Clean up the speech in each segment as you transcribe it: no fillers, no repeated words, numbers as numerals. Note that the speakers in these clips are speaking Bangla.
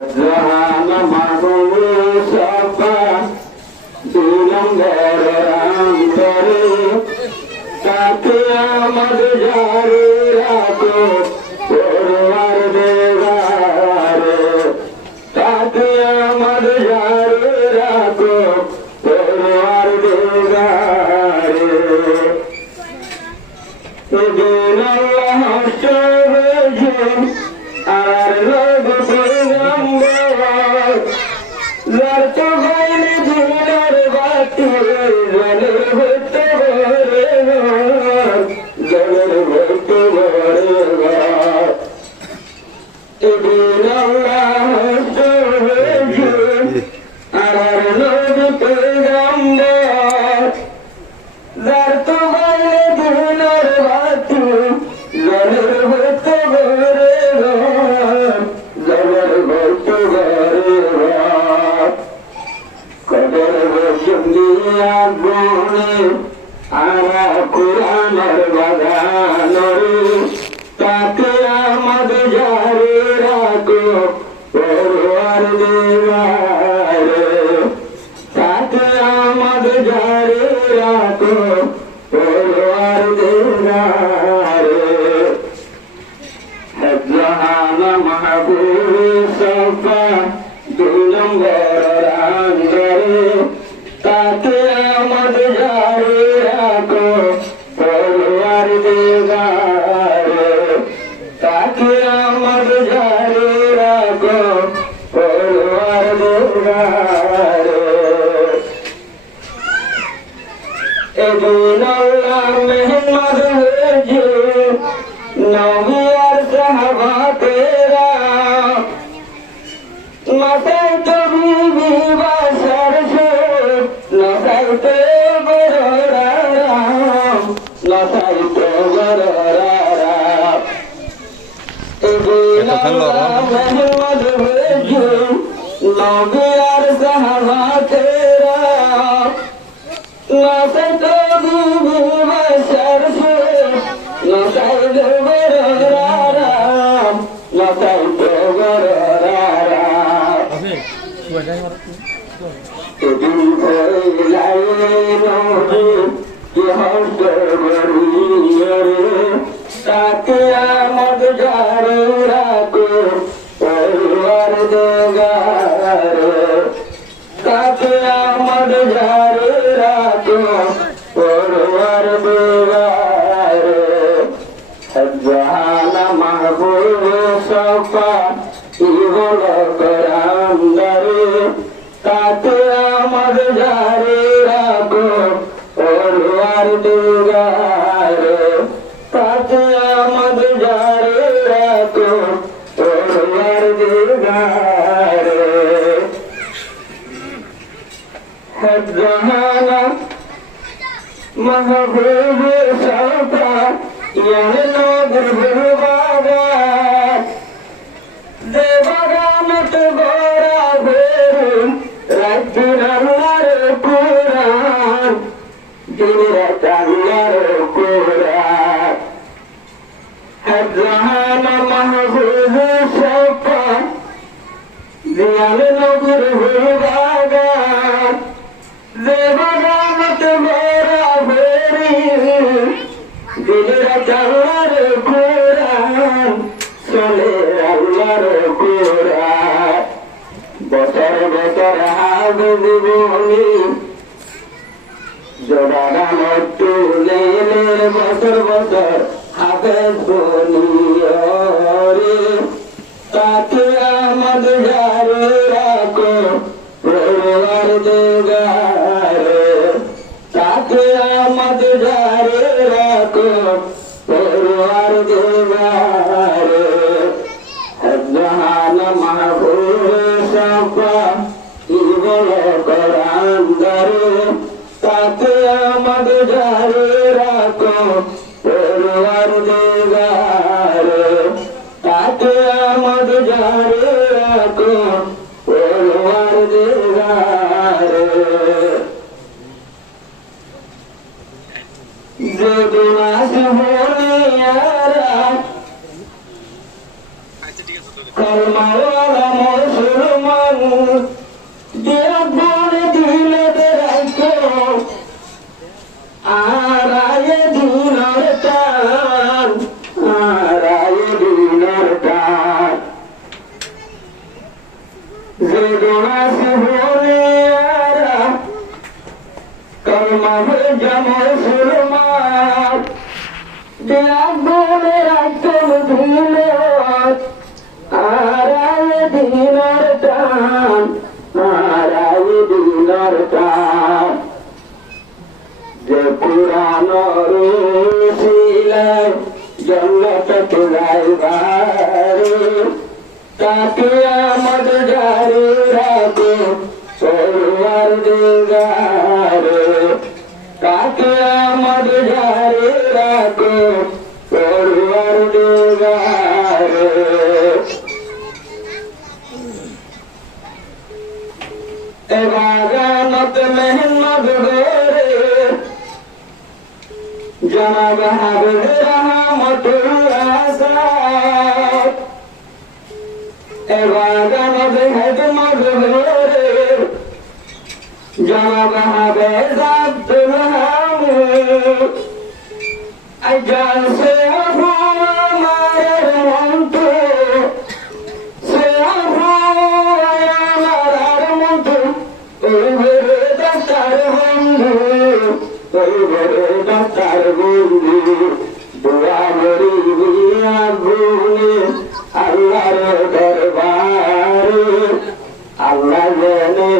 জাহান মাহবুবে সাফা দুলঙ্গর রান্তরে তাকে আমদ জারে রাখো পরওয়ার দেগারে তাকে আমদ জারে রাখো পরওয়ার দেগারে এদিন আল্লাহ সবেজন আর লোক পয়গম্বর লড়ত বাইরে দিনের বাতি জলের হতে ভরে জলের হতে ভরে এদিন আল্লাহ সবেজন আর লোক পয়গম্বর লড়ত বাইরে দিনের বাতি জলের হতে ভরে জলের হতে ভরে কদর বসুনিয়া গুণে আরা কুরানের বাগানরে তাকে আমদ জারে রাখো পরওয়ার দেগারে তাকে আমদ জারে রাখো পরওয়ার দেগারে জাহান মাহবুবে সাফা দুলঙ্গর রান্তরে তাকে আমদ জারে রাখো পরওয়ার দেগারে তাকে আমদ জারে রাখো পরওয়ার দেগারে এদিন আল্লাহ মেহমান হয়েছে নবী আর সাহাবা তেরা মাথায় তো বিবি বাসার সে নসাই তো বড়রাম নসাই তো বড়রাম এদিন আল্লাহ মেহমান হয়েছে নবী আর সাহাবা তেরা নসাই তো বিবি বাসার সে নসাই তো বড়রাম নসাই তো বড়রাম এদিন ভইলাই নবী কি হস্তের বরিয়রে তাকে আমদ জারে রাখো পরওয়ার দেগারে তাকে আমদ জারে রাখো পরওয়ার দেগারে জাহান মাহবুবে সাফা ইবল করান্দারে তাকে আমদ জারে রাখো পরওয়ার দেগারে তাকে আমদ জারে রাখো পরওয়ার দেগারে জাহান মাহবুবে সাফা ইয়ার নগর বাবা দেবাগানত গোরা ভেরুন রাজ্যুর আল্লাহর কোরআন দিনের আল্লাহর কোরআন জাহান মাহবুব সাফা দিয়াল নগর বাবা দেবাগানত গোরা ভেরুন দিনের আল্লাহর কোরআন চলে আল্লাহর কোরআন বছর বছর হাব জীবনী জোড়াগান তুলে বছর বছর হাবে বনিয়রে তাকে আমদ জারে রাখো পরওয়ার দেগারে তাকে আমদ জারে রাখো পরওয়ার দেগারে জাহান মাহবুবে সাফা ইবল করান্দারে তাকে আমদ জারে রাখো পরওয়ার দেগারে তাকে আমদ জারে রাখো পরওয়ার দেগারে যেদিন আসবো নিয়ারা কলমাওয়ালা মরসুল মুসলমান দিয়া বলে দিলে রাখো আর আয়ে দিনের টান আর আয়ে দিনের টান যে দোনা সে বলে কলমা হয়ে যাবো মুসলমান দিয়া বলে রাখো দিলে আর আয়ে দিনের টান আর আয়ে দিনের টান যে পুরানো রসিলে জন্নত যাইবারে তাকে আমদ জারি রাখো পরওয়ার দিগারে তাকে আমদ জারি রাখো পরওয়ার দিগারে এ বাগানত মেহনত করে জনাব হাবিব রহমতুল্লাহ সাহেব এ বাগানত খেদমত করে জনাব হাবিব আব্দুল হামিদ আজান সে আমার মন্ত সে আমার মন্ত ওরে দস্তার বন্ধু ওরে দস্তার বন্ধু দোয়া গরিবি আগুনে আল্লাহর দরবারে আল্লাহ জানে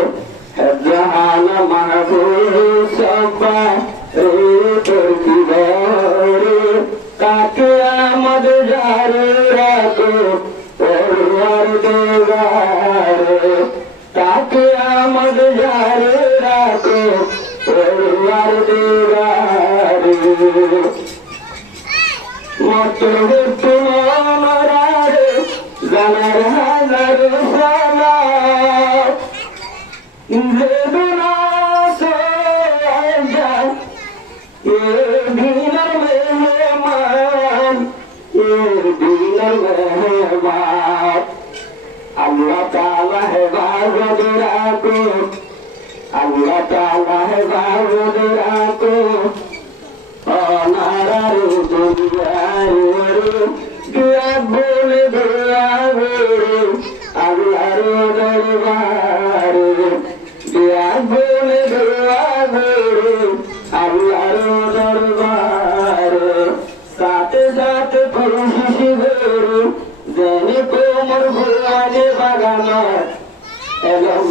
জাহান মাহবুব সব্বা রে তোর কিবারে তাকে আমদ জারি রাখো পরওয়ার দিগারে তাকে আমদ জারি রাখো পরওয়ার দিগারে মতলব তোমার জানার হাজার সালাত বেদনা সে আজা এ দিনের মেহমান এ দিনের মেহমান আল্লাহ তাআলা হেফাজত রাখো আল্লাহ তাআলা হেফাজত রাখো অনারার দুনিয়ায় দিয়া বলে দোয়া করে আল্লাহর দরবারে দিয়া বলে দোয়া করে আল্লাহর দরবারে সাথে সাথে খুশি করে জেনে কোমর ভুয়ানে বাগানো এবং